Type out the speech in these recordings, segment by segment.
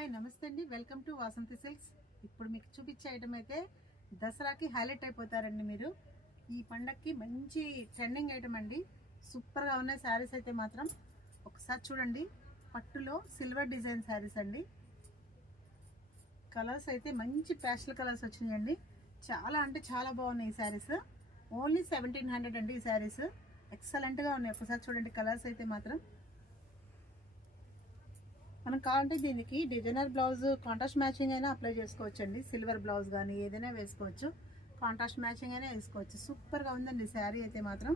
Hi నమస్తే అండి, welcome to Vasanthi silks. ఇప్పుడు మీకు చూపించే ఐటమ్ అయితే దసరాకి హైలైట్ అయిపోతారండి మీరు. ఈ పండక్కి మంచి ట్రెండింగ్ ఐటమ్ అండి. సూపర్గా ఉన్నాయి శారీస్ అయితే మాత్రం. ఒకసారి చూడండి, పట్టులో సిల్వర్ డిజైన్ శారీస్ అండి. కలర్స్ అయితే మంచి ప్యాస్టల్ కలర్స్ వచ్చినాయండి. చాలా అంటే చాలా బాగున్నాయి ఈ శారీస్. ఓన్లీ 1700 అండి ఈ శారీస్. ఎక్సలెంట్గా ఉన్నాయి. ఒకసారి చూడండి కలర్స్ అయితే మాత్రం. మనం కావాలంటే దీనికి డిజైనర్ బ్లౌజ్ కాంట్రాస్ట్ మ్యాచింగ్ అయినా అప్లై చేసుకోవచ్చు అండి. సిల్వర్ బ్లౌజ్ కానీ ఏదైనా వేసుకోవచ్చు, కాంట్రాస్ట్ మ్యాచింగ్ అయినా వేసుకోవచ్చు. సూపర్గా ఉందండి శారీ అయితే మాత్రం.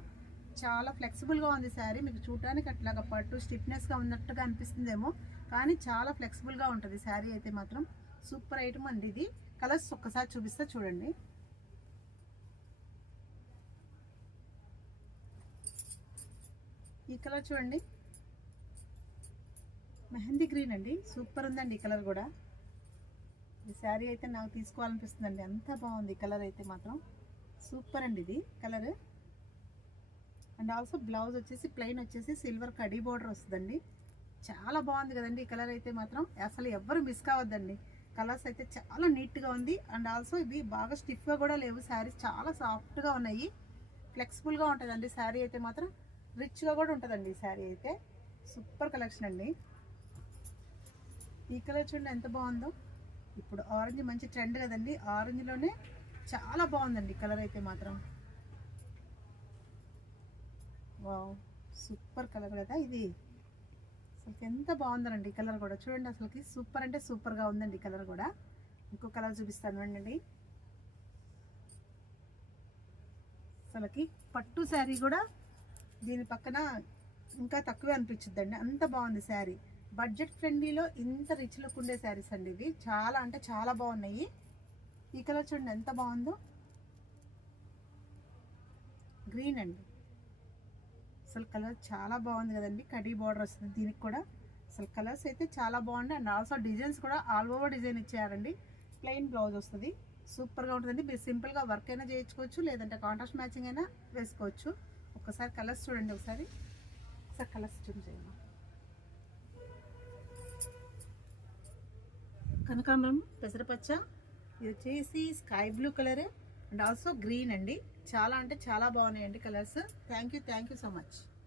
చాలా ఫ్లెక్సిబుల్గా ఉంది శారీ. మీకు చూడటానికి అట్లాగా పట్టు స్టిఫ్నెస్గా ఉన్నట్టుగా అనిపిస్తుందేమో, కానీ చాలా ఫ్లెక్సిబుల్గా ఉంటుంది శారీ అయితే మాత్రం. సూపర్ ఐటమ్ అండి ఇది. కలర్స్ ఒక్కసారి చూపిస్తే చూడండి. ఈ కలర్ చూడండి, మెహందీ గ్రీన్ అండి. సూపర్ ఉందండి ఈ కలర్ కూడా. ఈ శారీ అయితే నాకు తీసుకోవాలనిపిస్తుందండి, అంత బాగుంది ఈ కలర్ అయితే మాత్రం. సూపర్ అండి ఇది కలర్. అండ్ ఆల్సో బ్లౌజ్ వచ్చేసి ప్లెయిన్ వచ్చేసి సిల్వర్ కడీ బోర్డర్ వస్తుందండి. చాలా బాగుంది కదండి ఈ కలర్ అయితే మాత్రం. అసలు ఎవ్వరు మిస్ కావద్దండి. కలర్స్ అయితే చాలా నీట్గా ఉంది. అండ్ ఆల్సో ఇవి బాగా స్టిఫ్గా కూడా లేవు. శారీస్ చాలా సాఫ్ట్గా ఉన్నాయి, ఫ్లెక్సిబుల్గా ఉంటుందండి శారీ అయితే మాత్రం. రిచ్గా కూడా ఉంటుందండి ఈ శారీ అయితే. సూపర్ కలెక్షన్ అండి. ఈ కలర్ చూడండి ఎంత బాగుందో. ఇప్పుడు ఆరెంజ్ మంచి ట్రెండ్ కదండి, ఆరెంజ్లోనే చాలా బాగుందండి కలర్ అయితే మాత్రం. వావ్, సూపర్ కలర్ కదా ఇది. అసలు ఎంత బాగుందండి ఈ కలర్ కూడా. చూడండి అసలుకి సూపర్ అంటే సూపర్గా ఉందండి ఈ కలర్ కూడా. ఇంకో కలర్ చూపిస్తాను అండి. అసలుకి పట్టు శారీ కూడా దీని పక్కన ఇంకా తక్కువే అనిపించుద్దండి, అంత బాగుంది శారీ. బడ్జెట్ ఫ్రెండ్లీలో ఇంత రిచ్ లుక్ ఉండే శారీస్ అండి ఇవి. చాలా అంటే చాలా బాగున్నాయి. ఈ కలర్ చూడండి ఎంత బాగుందో, గ్రీన్ అండి. అసలు కలర్ చాలా బాగుంది కదండి. కడీ బార్డర్ వస్తుంది దీనికి కూడా. అసలు కలర్స్ అయితే చాలా బాగుంది. అండ్ ఆల్సో డిజైన్స్ కూడా ఆల్ ఓవర్ డిజైన్ ఇచ్చారండి. ప్లెయిన్ బ్లౌజ్ వస్తుంది. సూపర్గా ఉంటుందండి. మీరు సింపుల్గా వర్క్ అయినా చేయించుకోవచ్చు, లేదంటే కాంట్రాస్ట్ మ్యాచింగ్ అయినా వేసుకోవచ్చు. ఒకసారి కలర్స్ చూడండి, ఒకసారి కలర్స్ చూపించండి. కనకాంబరం, పెసరపచ్చ, ఇది వచ్చేసి sky blue colour and also green అండి. చాలా అంటే చాలా బాగున్నాయండి colours. Thank you so much.